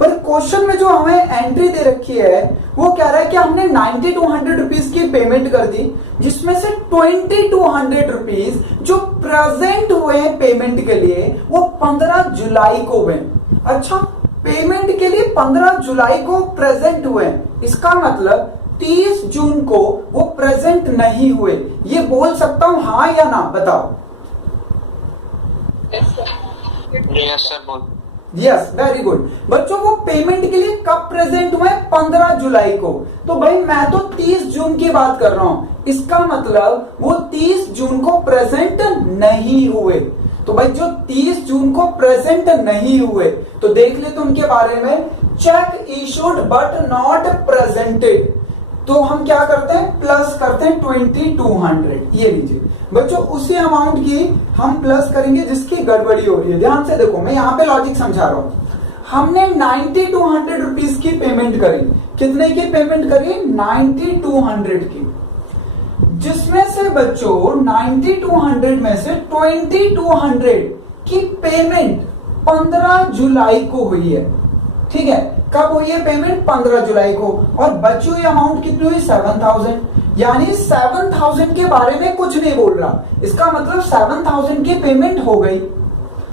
पर क्वेश्चन में जो हमें एंट्री दे रखी है वो कह रहा है कि हमने 9200 रुपीज की पेमेंट कर दी, जिसमें से 2200 रुपीज जो प्रेजेंट हुए हैं पेमेंट के लिए वो 15 जुलाई को हुए। अच्छा, पेमेंट के लिए 15 जुलाई को प्रेजेंट हुए, इसका मतलब 30 जून को वो प्रेजेंट नहीं हुए। ये बोल सकता हूं हाँ या ना, बताओ। यस सर बोल। यस, वेरी गुड बच्चों। वो पेमेंट के लिए कब प्रेजेंट हुए? 15 जुलाई को। तो भाई मैं तो 30 जून की बात कर रहा हूं, इसका मतलब वो 30 जून को प्रेजेंट नहीं हुए। तो भाई जो 30 जून को प्रेजेंट नहीं हुए, तो देख ले तुम के बारे में, check issued but not presented, तो हम क्या करते हैं प्लस करते हैं 2200। ये लीजिए बच्चों, उसी अमाउंट की हम प्लस करेंगे जिसकी गड़बड़ी हो रही है। ध्यान से देखो, मैं यहाँ पे लॉजिक समझा रहा हूँ। हमने 9200 रुपीज की पेमेंट करी। कितने की पेमेंट करी? 9200 की, जिसमें से बच्चों 9200 में से 2200 की पेमेंट 15 जुलाई को हुई है। ठीक है, कब हुई है पेमेंट? 15 जुलाई को। और बची हुई अमाउंट कितनी हुई? 7000। यानी 7000 के बारे में कुछ नहीं बोल रहा, इसका मतलब 7000 की पेमेंट हो गई।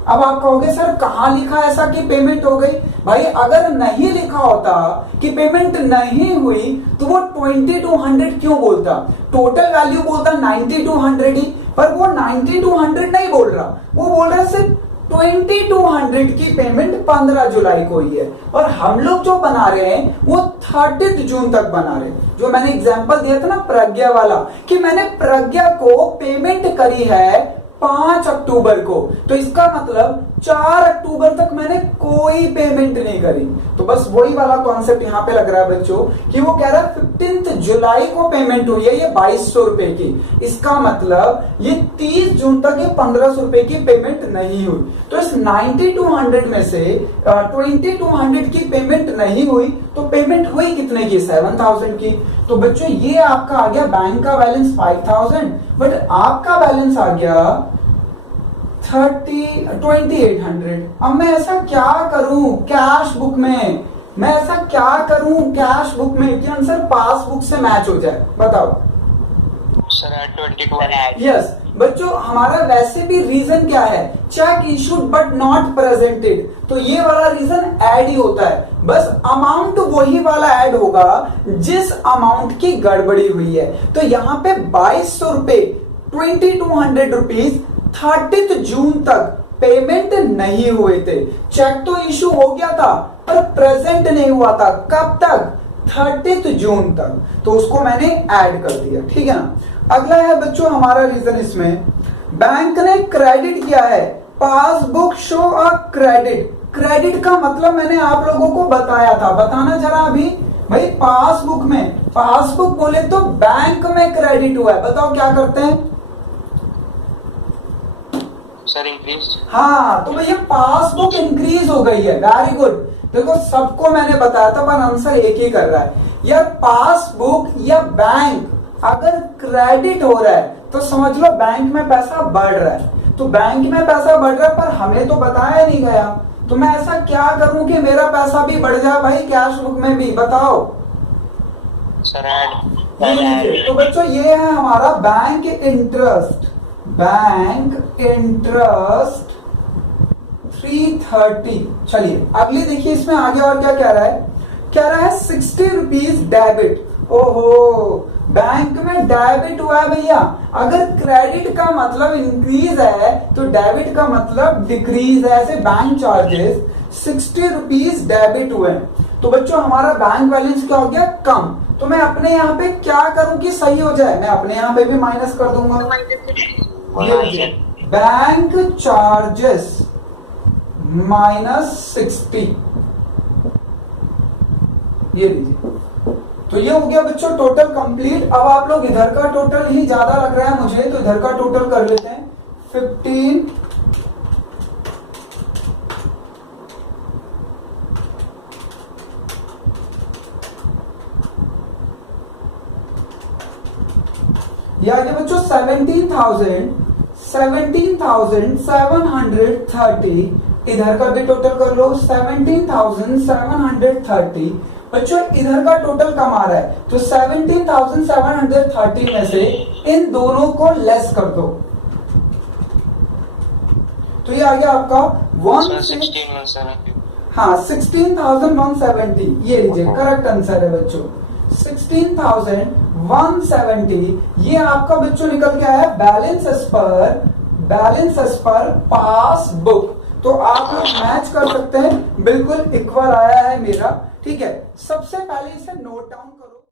अब आप कहोगे सर कहां लिखा ऐसा कि पेमेंट हो गई? भाई अगर नहीं लिखा होता कि पेमेंट नहीं हुई तो वो 2200 क्यों बोलता? टोटल वैल्यू बोलता 9200 ही, पर वो 9200 नहीं बोल रहा, वो बोल रहा है सिर्फ 2200 की पेमेंट 15 जुलाई को ही है। और हम लोग जो बना रहे हैं वो 30 जून तक बना रहे हैं। जो मैंने एग्जांपल दिया था ना प्रज्ञा वाला, कि मैंने प्रज्ञा को पेमेंट करी है 5 अक्टूबर को। तो इसका मतलब 4 अक्टूबर तक मैंने कोई पेमेंट नहीं करी। तो बस वही वाला कॉन्सेप्ट यहाँ पे लग रहा है बच्चों कि वो कह रहा है 15 जुलाई को पेमेंट हुई है ये 2200 रुपए की। इसका मतलब ये 30 जून तक ये 1500 रुपए की पेमेंट नहीं हुई। तो इस 90 to 100 में से 20 to 100 की पेमेंट नहीं हुई, तो पेमेंट हुई कितने की? 7000 की। तो बच्चों ये आपका आ गया बैंक का बैलेंस 5000, बट आपका बैलेंस आ गया 2800। अब मैं ऐसा क्या करूं कैश बुक में, मैं ऐसा क्या करूं कैश बुक में कि आंसर पासबुक से मैच हो जाए? बताओ सर ऐड 22। यस बच्चों, हमारा वैसे भी रीजन क्या है? Check issued but not presented. तो ये वाला रीजन ऐड ही होता है, बस अमाउंट वही वाला ऐड होगा जिस अमाउंट की गड़बड़ी हुई है। तो यहाँ पे 2200 रुपए 2200 रुपीज 30 जून तक पेमेंट नहीं हुए थे। चेक तो इशू हो गया था पर प्रेजेंट नहीं हुआ था। कब तक? 30 जून तक। तो उसको मैंने ऐड कर दिया, ठीक है ना। अगला है बच्चों हमारा रीजन, इसमें बैंक ने क्रेडिट किया है, passbook show a credit. Credit का मतलब मैंने आप लोगों को बताया था, बताना जरा अभी भाई। पासबुक में, पासबुक बोले तो बैंक में क्रेडिट हुआ है, बताओ क्या करते हैं? Sir increase. हाँ, तो भैया पासबुक इंक्रीज हो गई है। Very good. देखो सबको मैंने बताया था पर आंसर एक ही कर रहा है यार। पासबुक या बैंक अगर क्रेडिट हो रहा है तो समझ लो बैंक में पैसा बढ़ रहा है। तो बैंक में पैसा बढ़ रहा है पर हमें तो बताया नहीं गया। तो मैं ऐसा क्या करूं कि मेरा पैसा भी बढ़ जाए भाई कैश बुक में भी? बताओ सर ऐड। तो बच्चों ये है हमारा बैंक इंटरेस्ट। Bank interest 330। चलिए अगली देखिए, इसमें आगे और क्या कह रहा है? कह रहा है 60 रुपीज डेबिट। ओहो, बैंक में डेबिट हुआ है भैया। अगर क्रेडिट का मतलब इंक्रीज है तो डेबिट का मतलब डिक्रीज है। ऐसे बैंक चार्जेस 60 रुपीज डेबिट हुए। तो बच्चों हमारा बैंक बैलेंस क्या हो गया? कम। तो मैं अपने यहाँ पे क्या करूं कि सही हो जाए? मैं अपने यहाँ पे भी माइनस कर दूंगा। बैंक चार्जेस -60, ये लीजिए। तो ये हो गया बच्चों टोटल कंप्लीट। अब आप लोग इधर का टोटल ही ज्यादा लग रहा है मुझे, तो इधर का टोटल कर लेते हैं। 15 ये आ गया बच्चों 17,730। इधर का भी टोटल कर लो 17,730। बच्चों इधर का टोटल कम आ रहा है तो 17,730 में से इन दोनों को लेस कर दो। तो ये आ गया आपका 16,170। हाँ 16,170। ये लीजिए करेक्ट आंसर है बच्चों 16,170। ये आपका बच्चों निकल के आया बैलेंस एज पर पासबुक। तो आप लोग मैच कर सकते हैं, बिल्कुल इक्वल आया है मेरा। ठीक है, सबसे पहले इसे नोट डाउन करो।